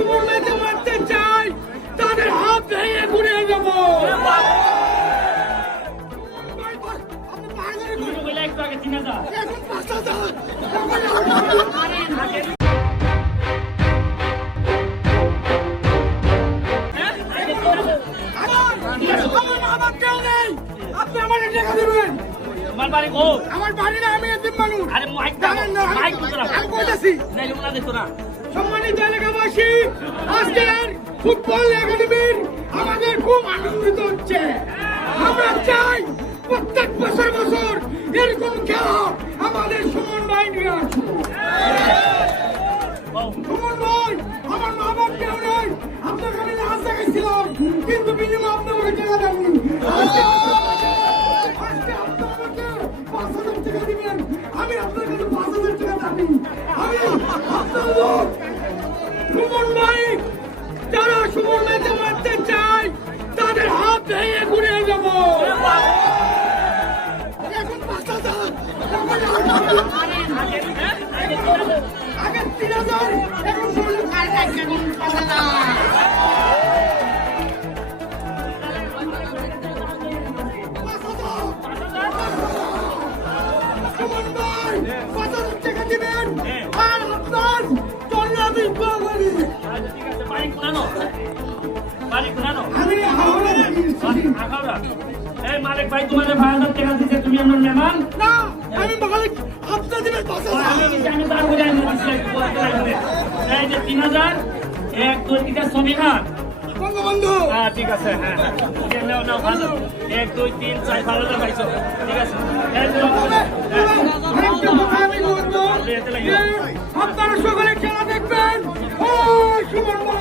সুমন ভাইকে মারতে চাই তাদের হাত ভেঙে ঘুরিয়ে দেব। আপনি আমার টাকা দিবেন। আমার বাড়ি না, আমি এতিম মানুষ। আমি কইতাছি সম্মানিত এলাকাবাসী, আজকের ফুটবল একাডেমির আমাদের খুব আনন্দিত হচ্ছে। আমরা চাই প্রত্যেক বছর এরকম খেলা আমাদের সুমন ভাই নিয়ে আসবো। সুমন ভাই, আমার মা বাপ কেউ নেই, আপনার কাছে লাশ দেখাইছিলাম, কিন্তু বিনিময়ে আপনি আমাকে টাকা দেননি। আজকে আপনি আমাকে ৫,০০০ টাকা দিবেন। আমি আপনার কাছে ৫,০০০ টাকা দাবি। আমি আপনার লোক সুমন ভাই, যারা সুমন ভাইকে মারতে চায় তাদের হাত ভেঙে ঘুরিয়ে দেব। এখন ৫,০০০, আগে ৩,০০০, এখন সুমন ভাই কত টাকা দিবেন আর আপনার জন্য আমি পাবনি। আমি হাওড়া মালিক ভাই তোমার ৫,০০০ টাকা দিচ্ছে, তুমি আমার মেহমান না, আমি মালিক, আপনার দিবেন ৩,০০০ এক ২ তিনটা ছবি হাত। বঙ্গবন্ধু। হ্যাঁ ঠিক আছে, হ্যাঁ হ্যাঁ ১ ২ ৩ ৪ ভালো পাইছো, ঠিক আছে। আপনারা সকলে খেলা দেখবেন। ও সুমন ভাই।